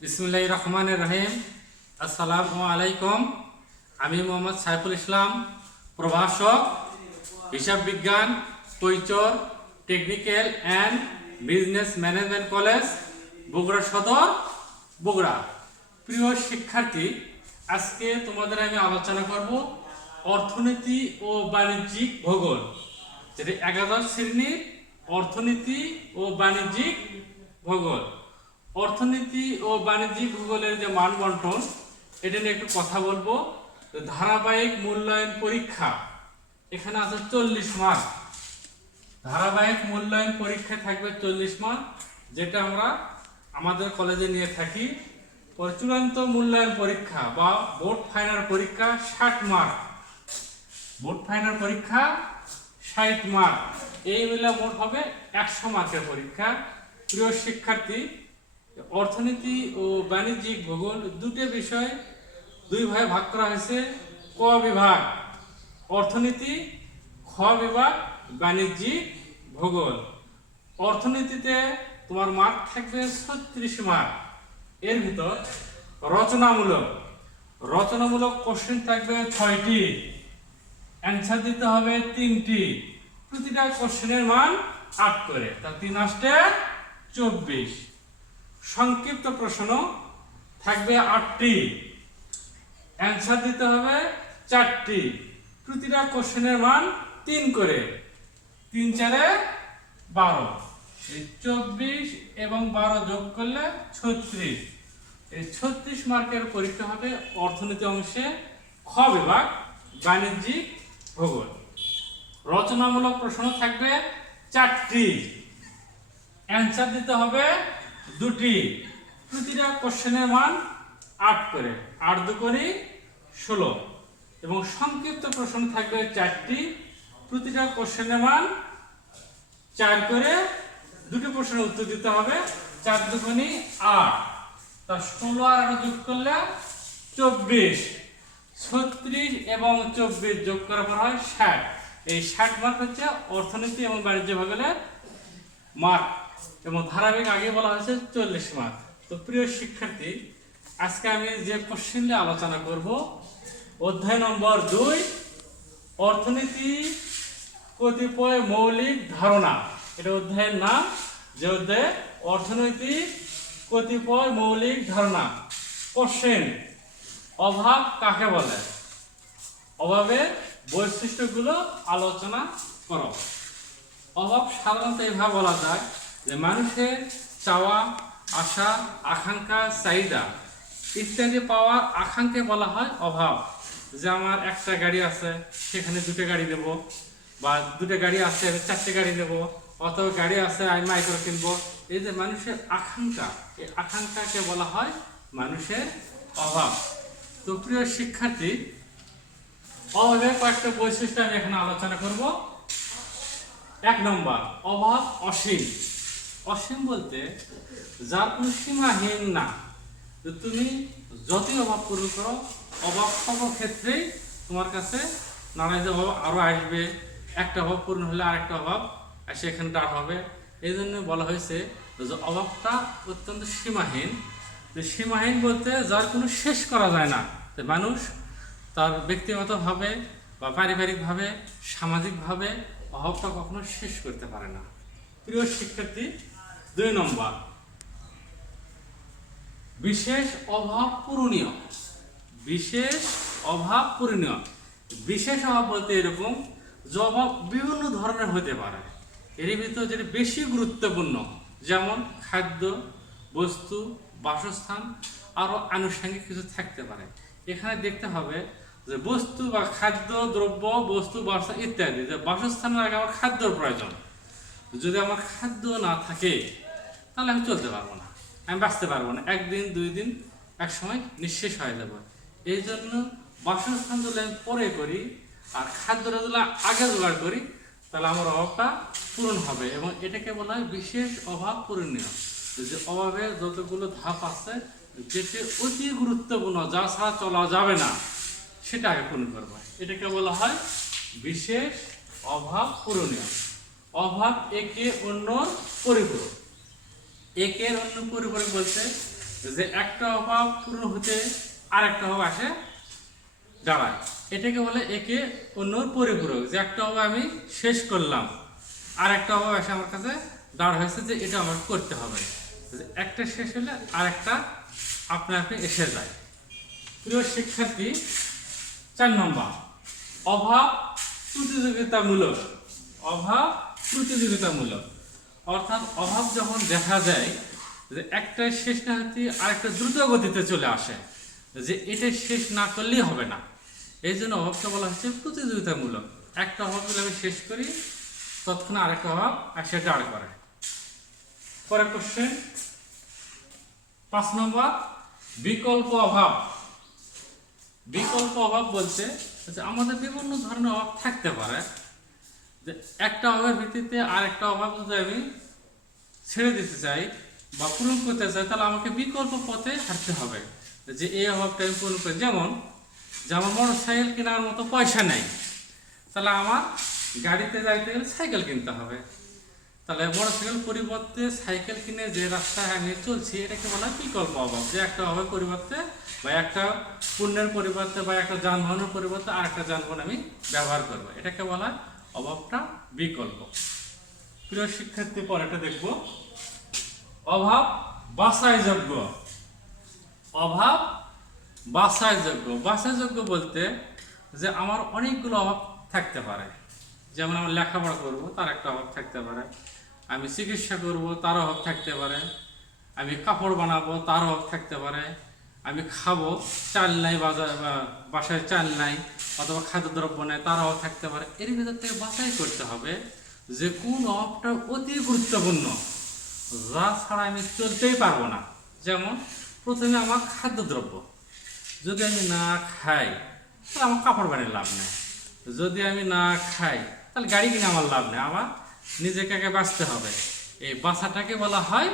বিসমিল্লাহির রহমানির রহিম। আসসালামু আলাইকুম। আমি মোহাম্মদ সাইফুল ইসলাম, প্রভাষক, হিসাব বিজ্ঞান, কৈচর technical and business management college, Bogura সদর, বগুড়া। প্রিয় শিক্ষার্থী, আজকে তোমাদের আমি আলোচনা করব অর্থনীতি ও বাণিজ্যিক ভূগোল, যেটা 11 শ্রেণীর অর্থনীতি ও বাণিজ্যিক ভূগোল। অর্থনীতি ও বাণিজ্যিক ভূগোলের যে মানবন্টন, এটা নিয়ে একটু কথা বলবো। ধারাবাহিক মূল্যায়ন পরীক্ষা, এখানে আছে 40 মার্ক। ধারাবাহিক মূল্যায়ন পরীক্ষায় থাকবে 40 মার্ক, যেটা আমরা আমাদের কলেজে নিয়ে থাকি। চূড়ান্ত মূল্যায়ন পরীক্ষা বা বোর্ড ফাইনাল পরীক্ষা 60 মার্ক। বোর্ড ফাইনাল পরীক্ষা 60 মার্ক, এই মিলে মোট হবে 100 মার্কের পরীক্ষা। প্রিয় শিক্ষার্থী, অর্থনীতি ও বাণিজ্যিক ভূগোল দুটো বিষয় দুই ভাগে ভাগ করা হয়েছে। ক বিভাগ অর্থনীতি, খ বিভাগ বাণিজ্যিক ভূগোল। অর্থনীতিতে তোমার মার্ক থাকবে 36 মার্ক। এর ভিতর রচনামূলক কোশ্চেন থাকবে 6টি, অ্যান্সার দিতে হবে 3টি। প্রতিটা কোশ্চেনের মান 8 করে, তা 3 8 24। সংক্ষিপ্ত প্রশ্ন থাকবে 8টি, অ্যান্সার দিতে হবে 4টি। প্রতিটা কোশ্চেনের মান 3 করে, 3 4 12। এই 24 এবং 12 যোগ করলে 36। এই 36 মার্কের পরীক্ষা হবে অর্থনীতি অংশে খ বিভাগ বাণিজ্যিক ভূগোল। রচনামূলক প্রশ্ন থাকবে 4টি, অ্যান্সার দিতে হবে 2টি। প্রতিটা কোশ্চেনের মান 8 করে, 8 2 করে 16। এবং সংক্ষিপ্ত প্রশ্ন থাকবে 4টি, প্রতিটা কোশ্চেনের মান 4 করে, 2টি প্রশ্নের উত্তর দিতে হবে। 4 2 8, তা 16 আর 8 যোগ করলে 24। 36 এবং 24 যোগ করার পর হয় 60। এই 60 মার্ক হচ্ছে অর্থনীতি এবং বাণিজ্য ভূগোলের মার্ক, এবং ধারাবাহিক আগে বলা হয়েছে 40 মার্ক। তো প্রিয় শিক্ষার্থী, আজকে আমি যে কোশ্চেন নিয়ে আলোচনা করব, অধ্যায় নম্বর 2, অর্থনীতি কতিপয় মৌলিক ধারণা। এটা অধ্যায়ের নাম, যে অধ্যায় অর্থনীতি কতিপয় মৌলিক ধারণা। কোশ্চেন: অভাব কাকে বলে? অভাবের বৈশিষ্ট্যগুলো আলোচনা করো। অভাব সাধারণত এইভাবে বলা যায় যে মানুষের চাওয়া, আশা, আকাঙ্ক্ষা, চাহিদা ইত্যাদি পাওয়ার আকাঙ্ক্ষা বলা হয় অভাব। যে আমার একটা গাড়ি আছে, সেখানে 2টা গাড়ি দেব, বা 2টা গাড়ি আছে, আমি 4টে গাড়ি দেব, অথবা গাড়ি আছে আমি মাইক্রো কিনবো। এই যে মানুষের আকাঙ্ক্ষা, এই আকাঙ্ক্ষাকে বলা হয় মানুষের অভাব। তো প্রিয় শিক্ষার্থী, অভাবের কয়েকটা বৈশিষ্ট্য আমি এখানে আলোচনা করব। 1 নম্বর, অভাব অসীম। অসীম বলতে যার কোনো সীমাহীন না। তুমি যতই অভাব পূরণ করো, অভাব সব ক্ষেত্রেই তোমার কাছে নানান অভাব আরও আসবে। একটা অভাব পূরণ হলে আরেকটা অভাব সেখানটা হবে। এই জন্য বলা হয়েছে যে অভাবটা অত্যন্ত সীমাহীন। যে সীমাহীন বলতে যার কোনো শেষ করা যায় না। মানুষ তার ব্যক্তিগতভাবে বা পারিবারিকভাবে, সামাজিকভাবে অভাবটা কখনো শেষ করতে পারে না। প্রিয় শিক্ষার্থী, 2 নম্বর, বিশেষ অভাব পূরণীয়। বিশেষ অভাব পূরণীয়। বিশেষ অভাব বলতে এরকম যে অভাব বিভিন্ন ধরনের হতে পারে। এর ভিতরে যেটা বেশি গুরুত্বপূর্ণ, যেমন খাদ্য, বস্তু, বাসস্থান, আরও আনুষঙ্গিক কিছু থাকতে পারে। এখানে দেখতে হবে যে বস্তু বা খাদ্য দ্রব্য, বস্তু, বাসস্থান ইত্যাদি। যে বাসস্থানের আগে আমার খাদ্যর প্রয়োজন। যদি আমার খাদ্য না থাকে তাহলে আমি চলতে পারবো না, আমি বাঁচতে পারবো না। 1 দিন 2 দিন এক সময় নিঃশেষ হয়ে যাব। এই জন্য বাসস্থান যদি আমি পরে করি আর খাদ্যটা যদি আগে জোগাড় করি, তাহলে আমার অভাবটা পূরণ হবে, এবং এটাকে বলা হয় বিশেষ অভাব পূরণীয়। যে অভাবের যতগুলো ধাপ আছে, যেটি অতি গুরুত্বপূর্ণ, যা ছাড়া চলা যাবে না, সেটা আগে পূরণ করবো। এটাকে বলা হয় বিশেষ অভাব পূরণীয়। অভাব একে অন্য পরিপূরক। একের অন্য পরিপূরক বলতে যে একটা অভাব পূরণ হতে আরেকটা অভাব আসে দাঁড়ায়, এটাকে বলে একে অন্যর পরিপূরক। যে একটা অভাব আমি শেষ করলাম, আর একটা অভাব এসে আমার কাছে দাঁড় হয়েছে যে এটা আমার করতে হবে। একটা শেষ হলে আরেকটা আপনি আপনি এসে যায়। প্রিয় শিক্ষার্থী, 4 নম্বর অভাব প্রতিযোগিতামূলক। অভাব প্রতিযোগিতামূলক অর্থাৎ অভাব যখন দেখা যায় যে একটা শেষ না হতে আরেকটা দ্রুত গতিতে চলে আসে, যে এটা শেষ না করলেই হবে না, এই জন্য অভাবকে বলা হচ্ছে প্রতিযোগিতামূলক। একটা অভাব যদি আমি শেষ করি তৎক্ষণাৎ আরেকটা অভাব আসে দাঁড় করে। পরের কোশ্চেন 5 নম্বর বিকল্প অভাব। বিকল্প অভাব বলতে যে আমাদের বিভিন্ন ধরনের অভাব থাকতে পারে, যে একটা অভাবের ভিত্তিতে আরেকটা অভাব যদি আমি ছেড়ে দিতে চাই বা পূরণ করতে চাই, তাহলে আমাকে বিকল্প পথে হাঁটতে হবে, যে এই অভাবটা আমি পূরণ করি। যেমন আমার মোটরসাইকেল কেনার মতো পয়সা নেই, তাহলে আমার গাড়িতে যাইতে গেলে সাইকেল কিনতে হবে। তাহলে মোটরসাইকেল পরিবর্তে সাইকেল কিনে যে রাস্তায় আমি চলছি, এটাকে বলা হয় বিকল্প অভাব। যে একটা অভাবের পরিবর্তে বা একটা পণ্যের পরিবর্তে বা একটা যানবাহনের পরিবর্তে আর একটা যানবাহন আমি ব্যবহার করবো, এটাকে বলা হয় অভাবটা বিকল্প। প্রিয় শিক্ষার্থী, পরেটা দেখব অভাব বাছাইযোগ্য। অভাব বাছাইযোগ্য। বাছাইযোগ্য বলতে যে আমার অনেকগুলো অভাব থাকতে পারে। যেমন আমি লেখাপড়া করব, তার একটা অভাব থাকতে পারে। আমি চিকিৎসা করব, তার অভাব থাকতে পারে। আমি কাপড় বানাবো, তার অভাব থাকতে পারে। আমি খাবো, চাল নাই, বাসায় চাল নাই, অথবা খাদ্যদ্রব্য নেই, তার অভাব থাকতে পারে। এর ভিতর থেকে বাছাই করতে হবে যে কোন অভাবটা অতি গুরুত্বপূর্ণ, যা ছাড়া আমি চলতেই পারবো না। যেমন প্রথমে আমার খাদ্যদ্রব্য, যদি আমি না খাই তাহলে আমার কাপড় বানিয়ে লাভ নেই। যদি আমি না খাই তাহলে গাড়ি কিনে আমার লাভ নেই, আমার নিজেকে আগে বাঁচতে হবে। এই বাঁচাটাকে বলা হয়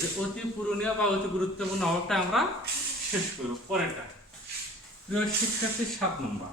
যে অতি পূরণীয় বা অতি গুরুত্বপূর্ণ অভাবটা আমরা শেষ করব। পরেরটা প্রিয় শিক্ষার্থী 7 নম্বর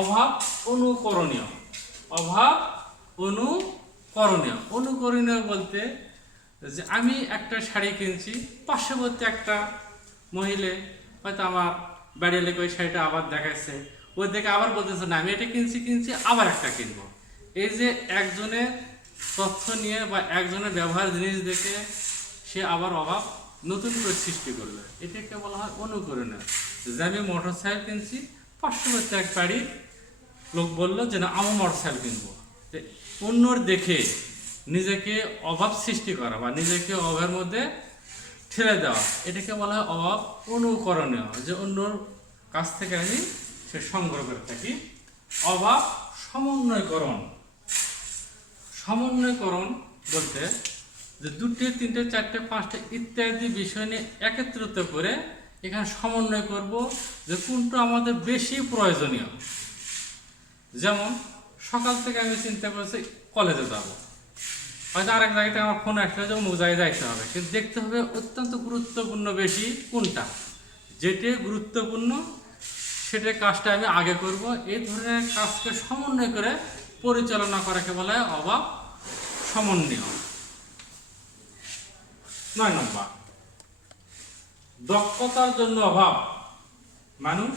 অভাব অনুকরণীয়। অভাব অনুকরণীয়। অনুকরণীয় বলতে যে আমি একটা শাড়ি কিনছি, পার্শ্ববর্তী একটা মহিলা হয়তো আমার বাড়ি এলাকায় ওই শাড়িটা আবার দেখাচ্ছে, ওই দেখে আবার বলতেছে না আমি এটা কিনছি আবার একটা কিনবো। এই যে একজনের তথ্য নিয়ে বা একজনের ব্যবহার জিনিস দেখে সে আবার অভাব নতুন করে সৃষ্টি করলো, এটাকে বলা হয় অনুকরণীয়। যে আমি মোটর সাইকেল কিনছি, পার্শ্ববর্তী এক বাড়ির লোক বললো যে না আমার মোটর সাইকেল কিনবো। অন্যর দেখে নিজেকে অভাব সৃষ্টি করা বা নিজেকে অভাবের মধ্যে ঠেলে দেওয়া, এটাকে বলা হয় অভাব অনুকরণীয়। যে অন্যর কাছ থেকে আমি সে সংগ্রহ করে থাকি। অভাব সমন্বয়করণ। সমন্বয়করণ বলতে যে 2টে 3টে 4টে 5টে ইত্যাদি বিষয় নিয়ে একত্রিত করে এখানে সমন্বয় করব যে কোনটা আমাদের বেশি প্রয়োজনীয়। যেমন সকাল থেকে আমি চিন্তা করছি কলেজে যাব, হয়তো আরেক জায়গাতে আমার ফোন আসলে যে অমুক জায়গায় যাইতে হবে, কিন্তু দেখতে হবে অত্যন্ত গুরুত্বপূর্ণ বেশি কোনটা, যেটি গুরুত্বপূর্ণ সেটা কাজটা আমি আগে করব। এই ধরনের কাজকে সমন্বয় করে পরিচালনা করাকে বলা হয় অভাব সমন্বয়। 9 নম্বর দক্ষতার জন্য অভাব। মানুষ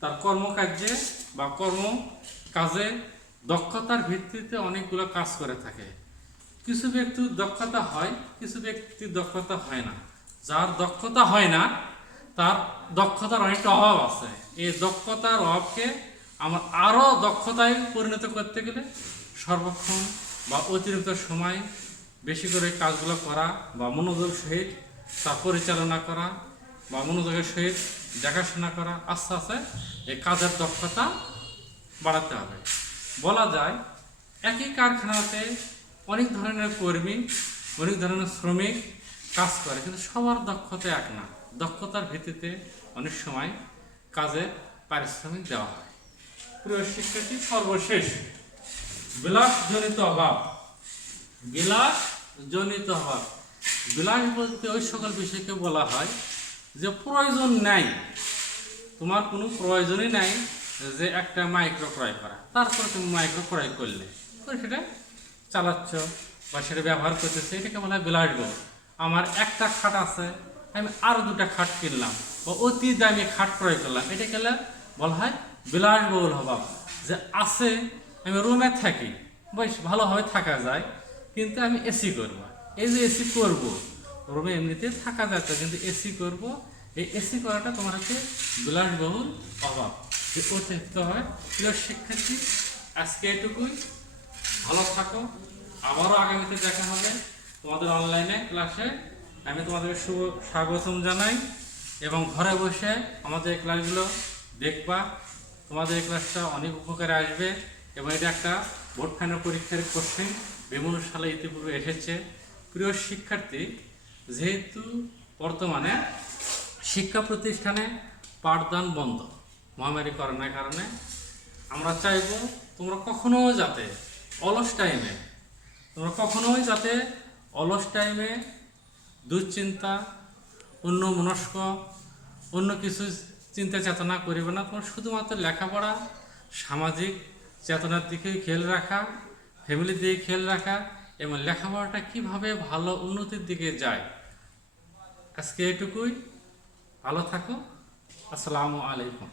তার কর্মকার্যে বা কাজে দক্ষতার ভিত্তিতে অনেকগুলো কাজ করে থাকে। কিছু ব্যক্তির দক্ষতা হয়, কিছু ব্যক্তির দক্ষতা হয় না। যার দক্ষতা হয় না তার দক্ষতার অনেকটা অভাব আছে। এই দক্ষতার অভাবকে আমার আরও দক্ষতায় পরিণত করতে গেলে সর্বক্ষণ বা অতিরিক্ত সময় বেশি করে কাজগুলো করা বা মনোযোগ সহিত তা পরিচালনা করা বা মনোযোগের সহিত দেখাশোনা করা, আস্তে আস্তে এই কাজের দক্ষতা বাড়াতে হবে। বলা যায় একই কারখানাতে অনেক ধরনের কর্মী, অনেক ধরনের শ্রমিক কাজ করে, কিন্তু সবার দক্ষতা এক না। দক্ষতার ভিত্তিতে অনেক সময় কাজে পারিশ্রমিক দেওয়া হয়। প্রিয় শিক্ষার্থী, সর্বশেষ বিলাসজনিত অভাব। বিলাসজনিত অভাব, বিলাস বলতে ওই সকল বিষয়কে বলা হয় যে প্রয়োজন নাই, তোমার কোনো প্রয়োজনই নাই যে একটা মাইক্রো ক্রয় করা, তারপর তুমি মাইক্রো ক্রয় করলে সেটা চালাচ্ছ বা সেটা ব্যবহার করতেছে, এটাকে বলা হয় বিলাসবহুল। আমার একটা খাট আছে, আমি আরো দুটা খাট কিনলাম বা অতি দামি খাট ক্রয় করলাম, এটা গেলে বলা হয় বিলাসবহুল অভাব। যে আছে, আমি রুমে থাকি, বেশ ভালোভাবে থাকা যায়, কিন্তু আমি এসি করব। এই যে এসি করব, রুমে এমনিতে থাকা যায় তো, কিন্তু এসি করব, এই এসি করাটা তোমার হচ্ছে বিলাসবহুল অভাব, যে অতিরিক্ত হয়। প্রিয় শিক্ষার্থী, আজকে এটুকুই। ভালো থাকো, আবারও আগামীতে দেখা হবে তোমাদের অনলাইনে ক্লাসে। আমি তোমাদের শুভ স্বাগতম জানাই, এবং ঘরে বসে আমাদের এই ক্লাসগুলো দেখবা। তোমাদের এই ক্লাসটা অনেক উপকারে আসবে, এবং এটা একটা বোর্ড ফাইনাল পরীক্ষার কোশ্চেন বিভিন্ন সালে ইতিপূর্বে এসেছে। প্রিয় শিক্ষার্থী, যেহেতু বর্তমানে শিক্ষা প্রতিষ্ঠানে পাঠদান বন্ধ মহামারী করোনার কারণে, আমরা চাইব তোমরা কখনোই যাতে অলস টাইমে দুশ্চিন্তা, অন্যমনস্ক, অন্য কিছু চিন্তা চেতনা করিবে না। তোমার শুধুমাত্র লেখাপড়া, সামাজিক চেতনার দিকে খেয়াল রাখা, ফ্যামিলির দিকে খেয়াল রাখা, এবং লেখাপড়াটা কিভাবে ভালো উন্নতির দিকে যায়। আজকে এটুকুই। ভালো থাকো। আসসালামু আলাইকুম।